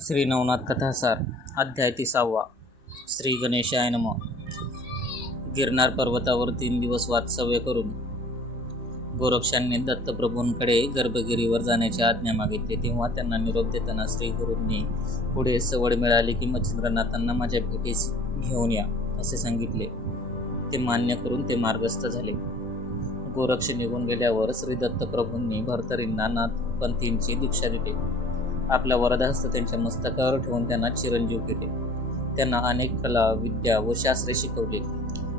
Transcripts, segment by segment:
श्री नवनाथ कथासार अध्याय तिसावा. श्री गणेशाय नम. गिरनार पर्वतावर तीन दिवस वास्तव्य करून गोरक्षांनी दत्तप्रभूंकडे गर्भगिरीवर जाण्याची आज्ञा मागितली. तेव्हा त्यांना निरोप देताना श्री गुरूंनी पुढे सवड मिळाली की मच्छिंद्रनाथांना माझ्या भेटीस घेऊन या असे सांगितले. ते मान्य करून ते मार्गस्थ झाले. गोरक्ष निघून गेल्यावर श्री दत्तप्रभूंनी भरतरींना नाथपंथींची दीक्षा दिली. आपला वरदहस्त त्यांच्या मस्तकावर ठेवून त्यांना चिरंजीव केले. त्यांना अनेक कला विद्या व शास्त्रे शिकवली.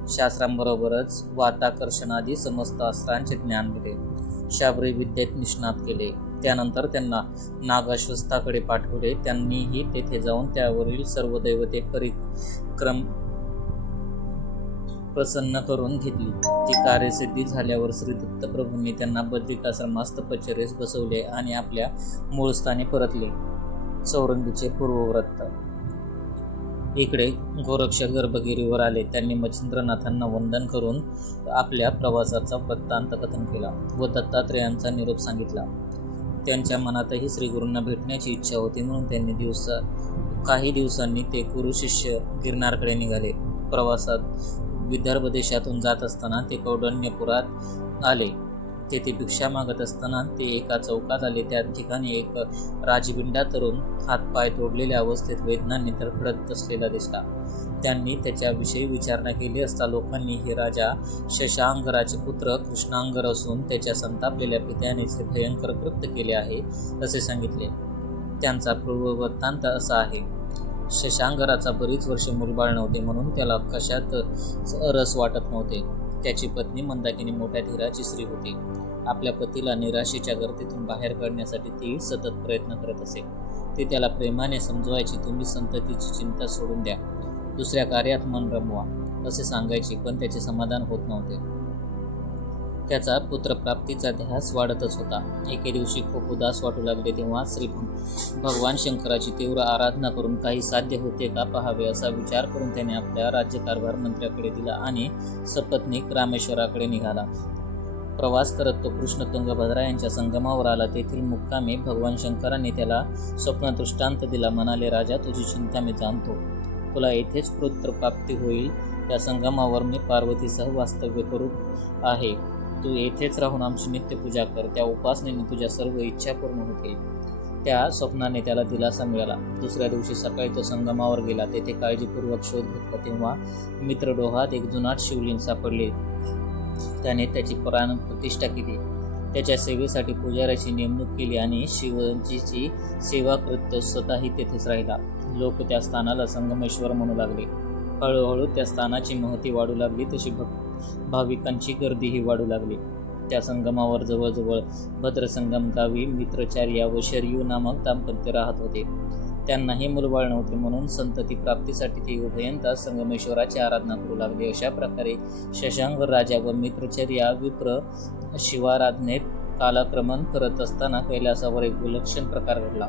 शास्त्रांबरोबरच वाताकर्षणादी समस्त अस्त्रांचे ज्ञान दिले. शाबरी विद्येत निष्णात केले. त्यानंतर त्यांना नागाश्वस्थाकडे पाठवले. त्यांनीही तेथे जाऊन त्यावरील सर्व दैवते परिक्रम प्रसन्न करून घेतली. ती कार्यसिद्धी झाल्यावर श्री दत्तप्रभूंनी त्यांना बद्रिकाश्रमास तपश्चर्येस बसवले आणि आपल्या मूळ स्थानी परतले. चौरंगीचे पूर्वव्रत इकडे गोरक्ष गर्भगिरीवर आले. त्यांनी मच्छिंद्रनाथांना वंदन करून आपल्या प्रवासाचा वृत्तांत कथन केला व दत्तात्रेयांचा निरोप सांगितला. त्यांच्या मनातही श्रीगुरूंना भेटण्याची इच्छा होती म्हणून त्यांनी दिवसा काही दिवसांनी ते गुरु शिष्य गिरनारकडे निघाले. प्रवासात विदर्भ देशातून जात असताना ते कौडण्यपुरात आले. तेथे भिक्षा मागत असताना ते एका चौकात आले. त्या ठिकाणी एक राजबिंडा तरुण हातपाय तोडलेल्या अवस्थेत वेदनांनी तडफडत असलेला दिसला. त्यांनी त्याच्याविषयी विचारणा केली असता लोकांनी हे राजा शशांगराचे पुत्र कृष्णांगर असून त्याच्या संतापलेल्या पित्याने जे भयंकर कृत्य केले आहे असे सांगितले. त्यांचा पूर्ववृत्तांत असा आहे. शशांगराचा बरीच वर्ष मुलबाळ नव्हते म्हणून त्याला कशात रस वाटत नव्हते. त्याची पत्नी मंदाकिनी मोठ्या धीराची स्त्री होती. आपल्या पतीला निराशेच्या गर्दीतून बाहेर काढण्यासाठी ती सतत प्रयत्न करत असे. ती त्याला प्रेमाने समजवायची तुम्ही संततीची चिंता सोडून द्या. दुसऱ्या कार्यात मन रमवा असे सांगायची पण त्याचे समाधान होत नव्हते. त्याचा पुत्रप्राप्तीचा ध्यास वाढतच होता. एके दिवशी खूप उदास वाटू लागले तेव्हा श्री भगवान शंकराची तीव्र आराधना करून काही साध्य होते का पहावे असा विचार करून त्याने आपल्या राज्यकारभार मंत्र्याकडे दिला आणि सपत्नीक रामेश्वराकडे निघाला. प्रवास करत तो कृष्ण तुंगभद्रा यांच्या संगमावर आला. तेथील मुक्कामी भगवान शंकरांनी त्याला स्वप्नदृष्टांत दिला. म्हणाले राजा तुझी चिंता मी जाणतो. तुला येथेच पुत्रप्राप्ती होईल. त्या संगमावर मी पार्वतीसह वास्तव्य करू आहे. तू येथेच राहून आमची नित्यपूजा कर त्या उपासनेने तुझ्या सर्व इच्छा पूर्ण होतील त्या स्वप्नाने त्याला दिलासा मिळाला. दुसऱ्या दिवशी सकाळी तो संगमावर गेला. तेथे काळजीपूर्वक शोध घेतला तेव्हा मित्रडोहात एक जुनाट शिवलिंग सापडले. त्याने त्याची प्राण प्रतिष्ठा केली. त्याच्या सेवेसाठी पुजाऱ्याची नेमणूक केली आणि शिवजीची सेवा कृत्य स्वतःही तेथेच राहिला. लोक त्या स्थानाला संगमेश्वर म्हणू लागले. हळूहळू त्या स्थानाची महती वाढू लागली तशी भक्त भाविकांची गर्दीही वाढू लागली. त्या संगमावर जवळजवळ भद्रसंगम गावी मित्रचार्या व शरयू नामक दाम्पत्य राहत होते. त्यांनाही मुलबाळ नव्हते म्हणून संतती प्राप्तीसाठी ते उभयंता संगमेश्वराची आराधना करू लागले. अशा प्रकारे शशांक राजा व मित्रचर्या विप्र शिवाराधनेत कालाक्रमण करत असताना कैलासावर एक विलक्षण प्रकार घडला.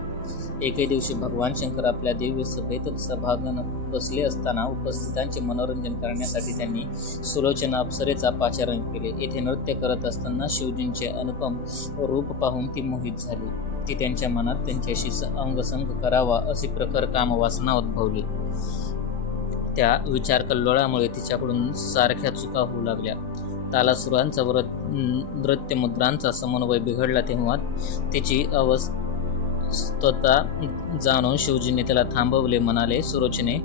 एके दिवशी भगवान शंकर आपल्या दिव्य सभेत सभागन बसले असताना उपस्थितांचे मनोरंजन करण्यासाठी त्यांनी सुलोचना अप्सरेचा पाचारण केले. येथे नृत्य करत असताना शिवजींचे अनुपम रूप पाहून ती मोहित झाली. ती त्यांच्या मनात त्यांच्याशी स- अंगसंग करावा अशी प्रखर कामवासना उद्भवली. त्या विचार कल्लोळामुळे तिच्याकडून सारख्या चुका होऊ लागल्या. तालासुरांचा व नृत्य मुद्रांचा समन्वय बिघडला तेव्हा तिची अवस्थता जाणून शिवजीने त्याला थांबवले म्हणाले सुरोचने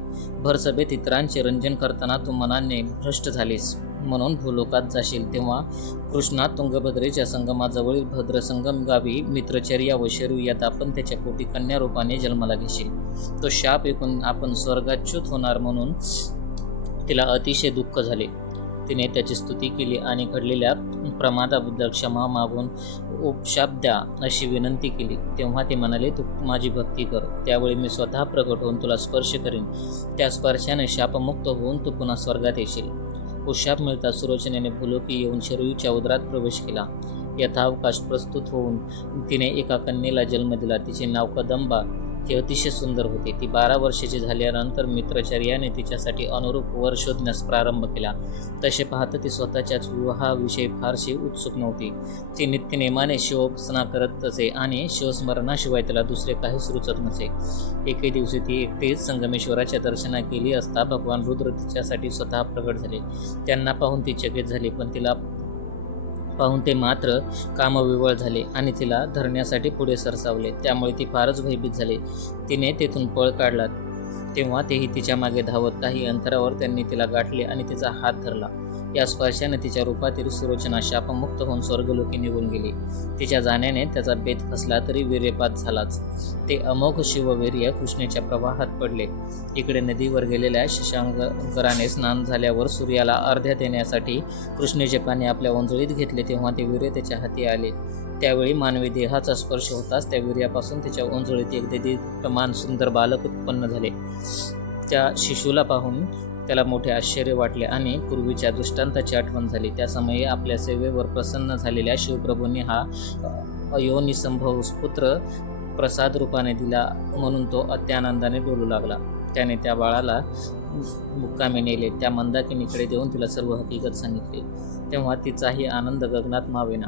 भरसभेत इतरांचे रंजन करताना तू मनाने भ्रष्ट झालीस. म्हणून भूलोकात जाशील तेव्हा कृष्णा तुंगभद्रेच्या संगमाजवळील भद्रसंगम गावी मित्रचर्या व शरू यात आपण त्याच्या कोटी कन्या रूपाने जन्माला घेशील. तो शाप ऐकून आपण स्वर्गाच्युत होणार म्हणून तिला अतिशय दुःख झाले. तिने त्याची स्तुती केली आणि घडलेल्या प्रमादाबद्दल क्षमा मागून उपशाप द्या अशी विनंती केली. तेव्हा ते म्हणाले तू माझी भक्ती कर. त्यावेळी मी स्वतः प्रकट होऊन तुला स्पर्श करीन. त्या स्पर्शाने शापमुक्त होऊन तू पुन्हा स्वर्गात येशील. उशाप मिळता सुरोचनेने भुलोकी येऊन शरीरच्या उदरात प्रवेश केला. यथावकाश प्रस्तुत होऊन तिने एका कन्येला जन्म दिला. तिचे नाव कदंबा. ती अतिशय सुंदर होती. ती बारा वर्षाची झाल्यानंतर मित्रचर्याने तिच्यासाठी अनुरूप वर शोधण्यास प्रारंभ केला. तसे पाहता ती स्वतःच्याच विवाहाविषयी फारशी उत्सुक नव्हती. ती नित्यनेमाने शिवोपासना करत असे आणि शिवस्मरणाशिवाय तिला दुसरे काहीच रुचत नसे. एके दिवशी ती एकटीच संगमेश्वराच्या दर्शना केली असता भगवान रुद्र तिच्यासाठी स्वतः प्रकट झाले. त्यांना पाहून ती चकित झाली पण तिला पाहून ते मात्र कामविवळ झाले आणि तिला धरण्यासाठी पुढे सरसावले. त्यामुळे ती फारच भयभीत झाली. तिने तेथून पळ काढला. तेव्हा तेही तिच्यामागे धावत काही अंतरावर त्यांनी तिला गाठले आणि तिचा हात धरला. या स्पर्शाने तिच्या रूपातील सुरोचना शापमुक्त होऊन स्वर्गलोकी निघून गेली. तिच्या जाण्याने त्याचा बेत फसला तरी वीर्यपात झालाच. ते अमोघ शिववीर्य कृष्णेच्या प्रवाहात पडले. इकडे नदीवर गेलेल्या शशांकराने स्नान झाल्यावर सूर्याला अर्ध्या देण्यासाठी कृष्णेचे पाणी आपल्या ओंजळीत घेतले तेव्हा ते वीर्य त्याच्या हाती आले. त्यावेळी मानवी देहाचा स्पर्श होताच त्या वीर्यापासून तिच्या ओंजळीत एक प्रमाण सुंदर बालक उत्पन्न झाले. त्या शिशूला पाहून त्याला मोठे आश्चर्य वाटले आणि पूर्वीच्या दृष्टांताची आठवण झाली. त्या समयी आपल्या सेवेवर प्रसन्न झालेल्या शिवप्रभूंनी हा अयोनिसंभव पुत्र प्रसाद रूपाने दिला म्हणून तो अत्यानंदाने बोलू लागला. त्याने त्या बाळाला मुक्कामी नेले त्या मंदाकिनीकडे देऊन तिला सर्व हकीकत सांगितली. तेव्हा तिचाही आनंद गगनात मावेना.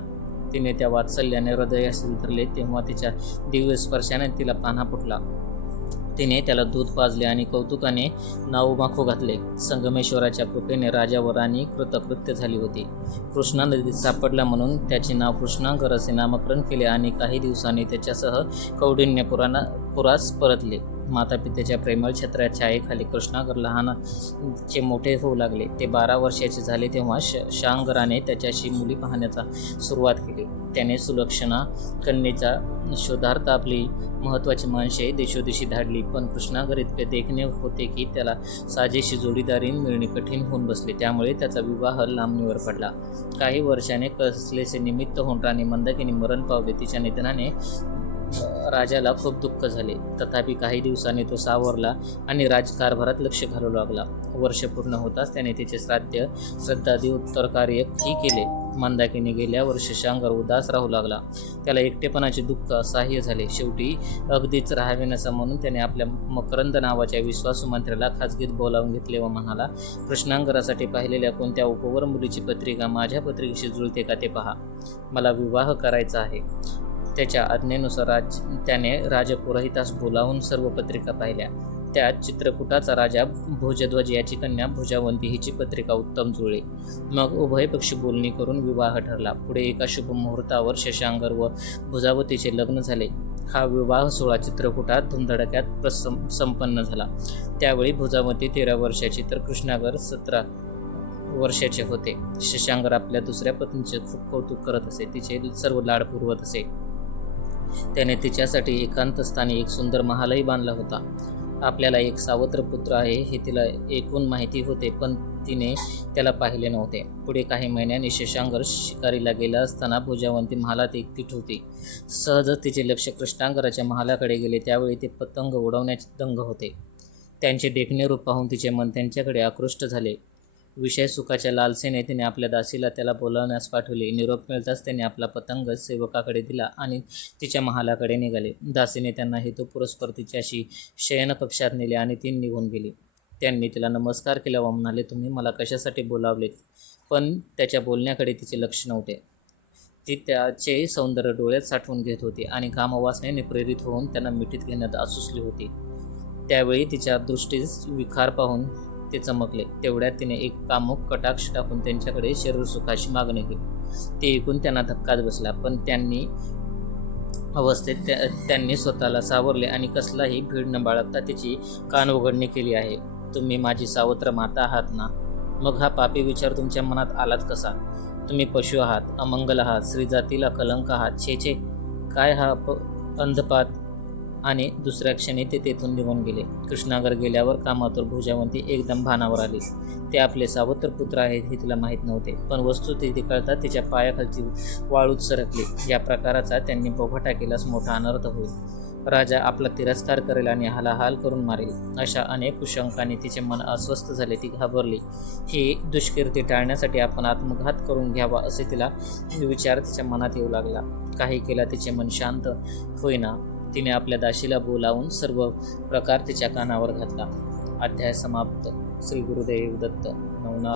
तिने त्या वात्सल्याने हृदयास धरले तेव्हा तिच्या दिव्य स्पर्शाने तिला पाना फुटला. तिने त्याला दूध पाजले आणि कौतुकाने नाव माखो घातले. संगमेश्वराच्या कृपेने राजावर आणि कृतकृत्य झाली होती. कृष्णा नदीत सापडला म्हणून त्याचे नाव कृष्णांकर असे नामकरण केले आणि काही दिवसांनी त्याच्यासह कौंडिण्यपुराना पुरास परतले. माता पित्याच्या प्रेमळ छत्राच्या छायेखाली कृष्णागर लहानचे मोठे होऊ लागले. ते बारा वर्षाचे झाले तेव्हा श शांगराने त्याच्याशी मुली पाहण्याचा सुरुवात केली. त्याने सुलक्षणा कन्येचा शोधार्थ आपली महत्त्वाची माणसे देशोदेशी धाडली. पण कृष्णागर इतके देखणे होते की त्याला साजेशी जोडीदारी मिळणे कठीण होऊन बसले. त्यामुळे त्याचा विवाह लांबणीवर पडला. काही वर्षाने कसलेसे निमित्त होऊन राणी मंदाकिनी मरण पावले. तिच्या निधनाने राजाला खूप दुःख झाले. तथापि काही दिवसांनी तो सावरला आणि राजकारभारात लक्ष घालू लागला. वर्ष पूर्ण होताच त्याने तिचे श्राद्ध श्रद्धादी उत्तर कार्य ही केले. मंदाकिनी गेल्यावर शशांकर उदास राहू लागला. त्याला एकटेपणाचे दुःख असह्य झाले. शेवटी अगदीच राहावे नसं म्हणून त्याने आपल्या मकरंद नावाच्या विश्वासू मंत्र्याला खाजगीत बोलावून घेतले व म्हणाला कृष्णांगरासाठी पाहिलेल्या कोणत्या उपवर मुलीची पत्रिका माझ्या पत्रिकेशी जुळते का ते पहा. मला विवाह करायचा आहे. त्याच्या आज्ञेनुसार राज त्याने राजपुरोहितास बोलावून सर्व पत्रिका पाहिल्या. त्यात चित्रकूटाचा राजा भोजध्वज याची कन्या भुजावंती हिची पत्रिका उत्तम जुळली. मग उभय पक्षी बोलणी करून विवाह ठरला. पुढे एका शुभ मुहूर्तावर शशांगर व भुजावतीचे लग्न झाले. हा विवाह सोहळा चित्रकूटात धुमधडक्यात प्रसं संपन्न झाला. त्यावेळी भुजावती तेरा वर्षाची तर कृष्णागर सतरा वर्षाचे होते. शशांगर आपल्या दुसऱ्या पत्नीचे खूप कौतुक करत असे. तिचे सर्व लाड पुरवत असे. त्याने तिच्यासाठी एकांतस्थानी एक सुंदर महालही बांधला होता. आपल्याला एक सावत्र पुत्र आहे हे तिला एकूण माहिती होते पण तिने त्याला पाहिले नव्हते. पुढे काही महिन्यांनी शशांगर शिकारीला गेला असताना भुजावंती महालात एकटीट होती. सहजच तिचे लक्ष कृष्णांगराच्या महालाकडे गेले त्यावेळी ते पतंग उडवण्याचे दंग होते. त्यांचे देखणे रूप पाहून तिचे मन त्यांच्याकडे आकृष्ट झाले. विषय सुखाच्या लालसेने तिने आपल्या दासीला त्याला बोलावण्यास पाठवले. निरोप मिळताच त्याने आपला पतंग सेवकाकडे दिला आणि तिच्या महालाकडे निघाले. दासीने त्यांना हेतुपुरस्पर तिच्याशी शयनकक्षात नेले आणि ती निघून गेली. त्यांनी तिला नमस्कार केला व म्हणाले तुम्ही मला कशासाठी बोलावले पण त्याच्या बोलण्याकडे तिचे लक्ष नव्हते. ती त्याचे सौंदर्य डोळ्यात साठवून घेत होती आणि कामवासनेने प्रेरित होऊन त्यांना मिठीत घेण्यात आसुसली होती. त्यावेळी तिच्या दृष्टीस विखार पाहून ते चमकले. तेवढ्यात तिने एक कामुक कटाक्ष टाकून त्यांच्याकडे शरीर सुखाची मागणी केली. ते ऐकून त्यांना धक्काच बसला पण त्यांनी अवस्थेत त्या त्यांनी स्वतःला सावरले आणि कसलाही भीड न बाळगता तिची कान उघडणी केली आहे. तुम्ही माझी सावत्र माता आहात ना? मग हा पापी विचार तुमच्या मनात आलाच कसा? तुम्ही पशु आहात अमंगल आहात श्रीजातीला कलंक आहात. छे छे. काय हा प अंधपात? आणि दुसऱ्या क्षणी ते तेथून निघून गेले. कृष्णागर गेल्यावर कामातूर भुजावंती एकदम भानावर आली. ते आपले सावत्र पुत्र आहेत हे तिला माहीत नव्हते पण वस्तू तिथे कळता तिच्या पायाखालची वाळूत सरकली. या प्रकाराचा त्यांनी बोभाटा केल्यास मोठा अनर्थ होईल. राजा आपला तिरस्कार करेल आणि हालाहाल करून मारेल. अशा अनेक कुशंकाने तिचे मन अस्वस्थ झाले ती घाबरली. ही दुष्कीर्ती टाळण्यासाठी आपण आत्मघात करून घ्यावा असे तिला विचार तिच्या मनात येऊ लागला. काही केला तिचे मन शांत होईना. तिने आपल्या दाशीला बोलावून सर्व प्रकार तिच्या कानावर घातला. अध्याय समाप्त. श्री गुरुदेव दत्त. नवना